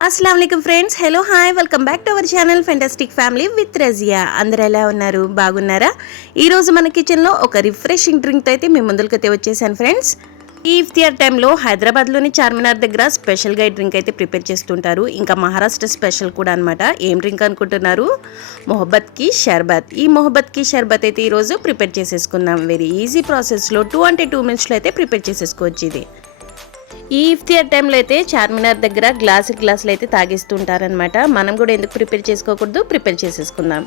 अस्सलाम वालेकुम friends hello hi welcome back to our channel fantastic family with Razia అందరూ ఎలా ఉన్నారు బాగున్నారా ఈ రోజు మన కిచెన్ లో ఒక రిఫ్రెషింగ్ డ్రింక్ తో అయితే మీ ముందుకు వచ్చేసాను ఫ్రెండ్స్ ఈ ఇఫ్తియార్ టైం లో హైదరాబాద్ లోని చార్మినార్ దగ్గర స్పెషల్ గా డ్రింక్ అయితే ప్రిపేర్ చేస్తుంటారు ఇంకా మహారాష్ట్ర స్పెషల్ కూడా అన్నమాట ఏం డ్రింక్ అనుకుంటున్నారు మొహబ్బత్ కి షర్బత్ ఈ మొహబ్బత్ కి షర్బత్ అయితే ఈ రోజు ప్రిపేర్ చేసేసుకుందాం వెరీ ఈజీ ప్రాసెస్ లో 2 మినిట్స్ లో అయితే ప్రిపేర్ చేసేసుకోవచ్చు ఇది ఈ ఇఫ్తియార్ టైంలో అయితే చార్మినార్ దగ్గర గ్లాసులు అయితే తాగిస్తుంటారనమాట మనం కూడా ఎందుకు ప్రిపేర్ చేసుకోకూడదు ప్రిపేర్ చేసేసుకుందాం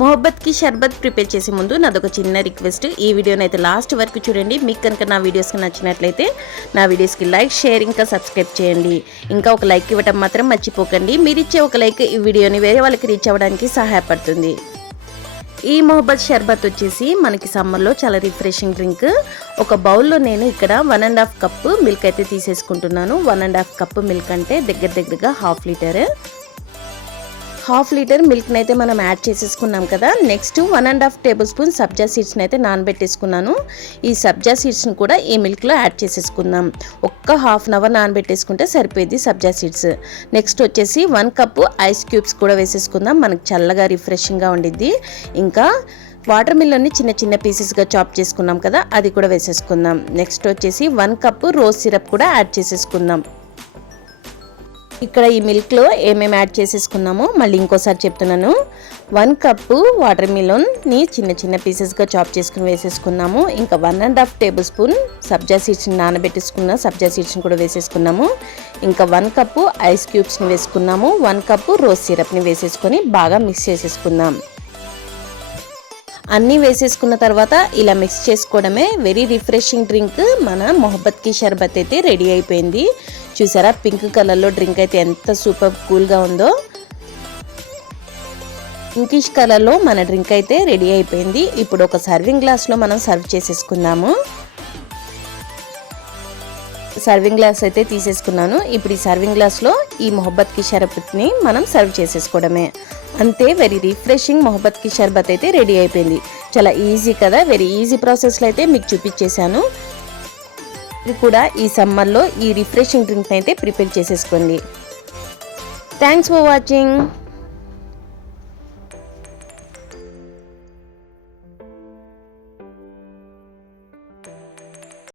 మొహబ్బత్ కి షర్బత్ ప్రిపేర్ చేసే ముందు నాదొక చిన్న రిక్వెస్ట్ ఈ వీడియోని అయితే లాస్ట్ వరకు చూడండి మీకు కనుక నా వీడియోస్కి నచ్చినట్లయితే నా వీడియోస్కి లైక్ షేర్ ఇంకా సబ్స్క్రైబ్ చేయండి ఇంకా ఒక లైక్ ఇవ్వడం మాత్రం మర్చిపోకండి మీరు ఇచ్చే ఒక లైక్ ఈ వీడియోని వేరే వాళ్ళకి రీచ్ అవ్వడానికి సహాయపడుతుంది ఈ మొహబ్బత్ షర్బత్ వచ్చేసి మనకి సమ్మర్లో చాలా రిఫ్రెషింగ్ డ్రింక్ ఒక బౌల్లో నేను ఇక్కడ 1.5 కప్పు మిల్క్ అయితే తీసేసుకుంటున్నాను 1.5 కప్పు మిల్క్ అంటే దగ్గరగా హాఫ్ లీటర్ మిల్క్ని అయితే మనం యాడ్ చేసేసుకున్నాం కదా నెక్స్ట్ 1.5 టేబుల్ స్పూన్ సబ్జా సీడ్స్ని అయితే నానబెట్టేసుకున్నాను ఈ సబ్జా సీడ్స్ని కూడా ఈ మిల్క్లో యాడ్ చేసేసుకుందాం ఒక్క హాఫ్ అన్ అవర్ నానబెట్టేసుకుంటే సరిపోయింది సబ్జా సీడ్స్ నెక్స్ట్ వచ్చేసి 1 కప్పు ఐస్ క్యూబ్స్ కూడా వేసేసుకుందాం మనకు చల్లగా రిఫ్రెషింగ్గా ఉండిద్ది ఇంకా వాటర్ మిలన్ని చిన్న పీసెస్గా చాప్ చేసుకున్నాం కదా అది కూడా వేసేసుకుందాం నెక్స్ట్ వచ్చేసి 1 కప్పు రోజ్ సిరప్ కూడా యాడ్ చేసేసుకుందాం ఇక్కడ ఈ మిల్క్లో ఏమేమి యాడ్ చేసేసుకున్నామో మళ్ళీ ఇంకోసారి చెప్తున్నాను 1 కప్పు వాటర్ మిలన్ని చిన్న పీసెస్గా చాప్ చేసుకుని వేసేసుకున్నాము ఇంకా 1.5 టేబుల్ స్పూన్ సబ్జా సీడ్స్ని నానబెట్టేసుకున్న సబ్జా సీడ్స్ని కూడా వేసేసుకున్నాము ఇంకా 1 కప్పు ఐస్ క్యూబ్స్ని వేసుకున్నాము 1 కప్పు రోజ్ సిరప్ని వేసేసుకొని బాగా మిక్స్ చేసేసుకుందాం అన్నీ వేసేసుకున్న తర్వాత ఇలా మిక్స్ చేసుకోవడమే వెరీ రిఫ్రెషింగ్ డ్రింక్ మన మొహబ్బత్ కి షర్బత్ అయితే రెడీ అయిపోయింది చూసారా పింక్ కలర్లో డ్రింక్ అయితే ఎంత సూపర్ కూల్గా ఉందో పింకిష్ కలర్లో మన డ్రింక్ అయితే రెడీ అయిపోయింది ఇప్పుడు ఒక సర్వింగ్ గ్లాస్లో మనం సర్వ్ చేసేసుకుందాము సర్వింగ్ గ్లాస్ అయితే తీసేసుకున్నాను ఇప్పుడు ఈ సర్వింగ్ గ్లాస్లో ఈ మొహబ్బత్ కి షర్బత్ని మనం సర్వ్ చేసేసుకోవడమే అంతే వెరీ రిఫ్రెషింగ్ మొహబ్బత్ కి షర్బత్ అయితే రెడీ అయిపోయింది చాలా ఈజీ కదా వెరీ ఈజీ ప్రాసెస్లో అయితే మీకు చూపించేశాను ఇది కూడా ఈ సమ్మర్లో ఈ రిఫ్రెషింగ్ డ్రింక్ అయితే ప్రిపేర్ చేసేసుకోండి థ్యాంక్స్ ఫర్ వాచింగ్